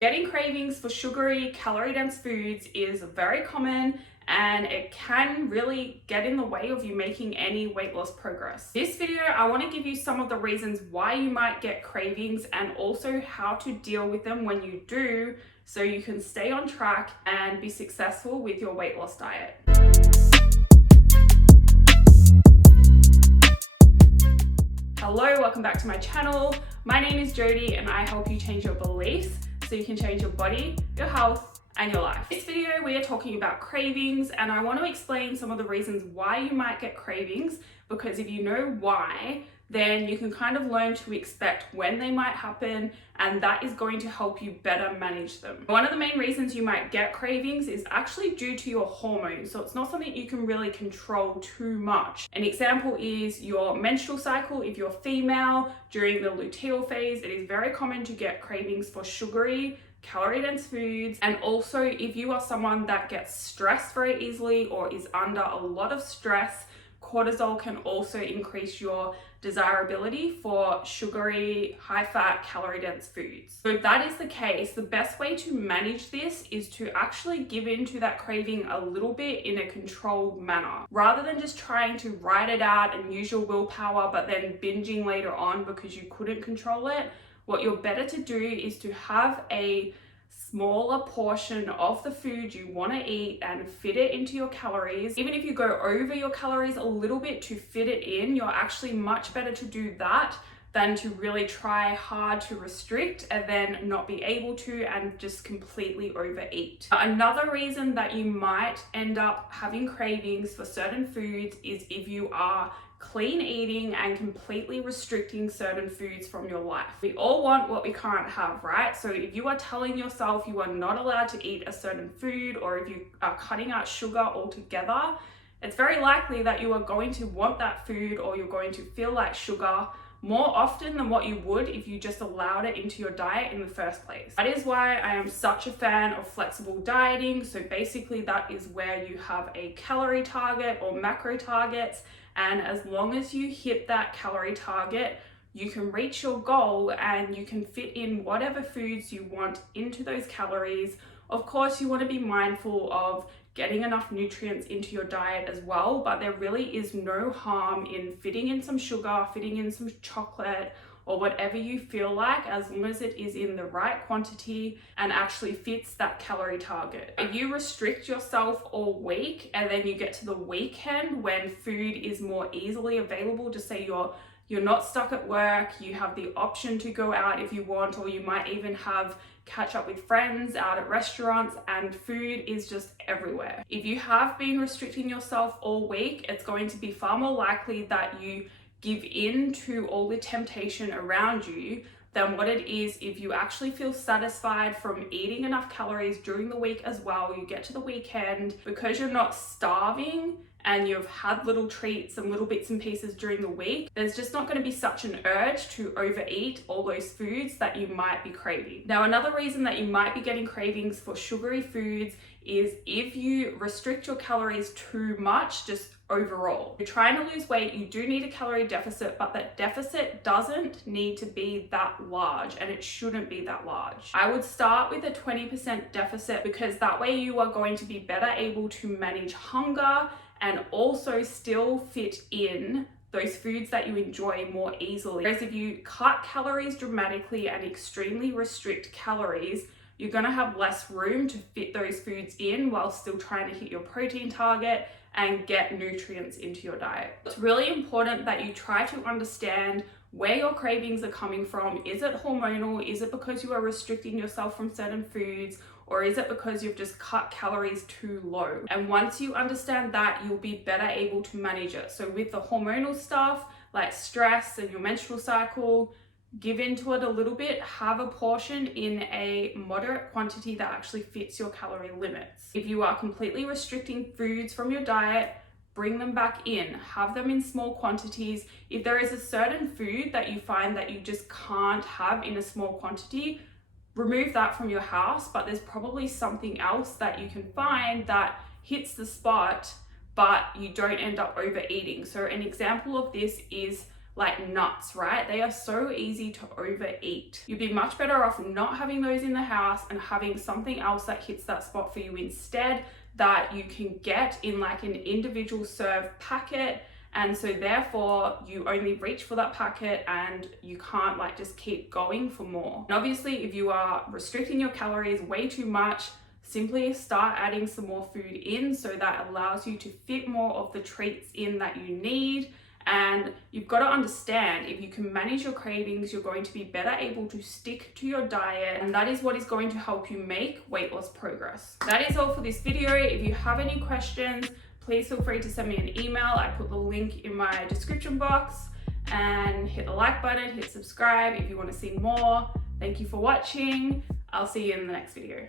Getting cravings for sugary, calorie-dense foods is very common and it can really get in the way of you making any weight loss progress. This video, I want to give you some of the reasons why you might get cravings and also how to deal with them when you do, so you can stay on track and be successful with your weight loss diet. Hello, welcome back to my channel. My name is Jodie and I help you change your beliefs so you can change your body, your health, and your life. In this video, we are talking about cravings, and I want to explain some of the reasons why you might get cravings, because if you know why, then you can kind of learn to expect when they might happen, and that is going to help you better manage them. One of the main reasons you might get cravings is actually due to your hormones, so it's not something you can really control too much. An example is your menstrual cycle. If you're female, during the luteal phase, it is very common to get cravings for sugary, calorie-dense foods. And also, if you are someone that gets stressed very easily or is under a lot of stress, cortisol can also increase your desirability for sugary, high-fat, calorie-dense foods. So if that is the case, the best way to manage this is to actually give in to that craving a little bit in a controlled manner, rather than just trying to ride it out and use your willpower but then binging later on because you couldn't control it. What you're better to do is to have a smaller portion of the food you want to eat and fit it into your calories. Even if you go over your calories a little bit to fit it in, you're actually much better to do that than to really try hard to restrict and then not be able to and just completely overeat. Another reason that you might end up having cravings for certain foods is if you are clean eating and completely restricting certain foods from your life. We all want what we can't have, right? So if you are telling yourself you are not allowed to eat a certain food, or if you are cutting out sugar altogether, it's very likely that you are going to want that food, or you're going to feel like sugar more often than what you would if you just allowed it into your diet in the first place. That is why I am such a fan of flexible dieting. So basically that is where you have a calorie target or macro targets, and as long as you hit that calorie target, you can reach your goal and you can fit in whatever foods you want into those calories. Of course, you want to be mindful of getting enough nutrients into your diet as well, but there really is no harm in fitting in some sugar, fitting in some chocolate, or whatever you feel like, as long as it is in the right quantity and actually fits that calorie target. If you restrict yourself all week and then you get to the weekend when food is more easily available, just say you're not stuck at work, you have the option to go out if you want, or you might even have catch up with friends out at restaurants, and food is just everywhere. If you have been restricting yourself all week, it's going to be far more likely that you give in to all the temptation around you than what it is if you actually feel satisfied from eating enough calories during the week as well. You get to the weekend, because you're not starving and you've had little treats and little bits and pieces during the week, there's just not going to be such an urge to overeat all those foods that you might be craving. Now, another reason that you might be getting cravings for sugary foods is if you restrict your calories too much, just overall. If you're trying to lose weight, you do need a calorie deficit, but that deficit doesn't need to be that large, and it shouldn't be that large. I would start with a 20% deficit, because that way you are going to be better able to manage hunger and also still fit in those foods that you enjoy more easily. Whereas if you cut calories dramatically and extremely restrict calories, you're gonna have less room to fit those foods in while still trying to hit your protein target and get nutrients into your diet. It's really important that you try to understand where your cravings are coming from. Is it hormonal? Is it because you are restricting yourself from certain foods? Or is it because you've just cut calories too low? And once you understand that, you'll be better able to manage it. So with the hormonal stuff, like stress and your menstrual cycle, give into it a little bit, have a portion in a moderate quantity that actually fits your calorie limits. If you are completely restricting foods from your diet, bring them back in, have them in small quantities. If there is a certain food that you find that you just can't have in a small quantity, remove that from your house, but there's probably something else that you can find that hits the spot, but you don't end up overeating. So an example of this is like nuts, right? They are so easy to overeat. You'd be much better off not having those in the house and having something else that hits that spot for you instead, that you can get in like an individual serve packet. And so therefore you only reach for that packet and you can't like just keep going for more. And obviously if you are restricting your calories way too much, simply start adding some more food in so that allows you to fit more of the treats in that you need. And you've got to understand, if you can manage your cravings, you're going to be better able to stick to your diet, and that is what is going to help you make weight loss progress. That is all for this video. If you have any questions, please feel free to send me an email. I put the link in my description box, and hit the like button, hit subscribe if you want to see more. Thank you for watching. I'll see you in the next video.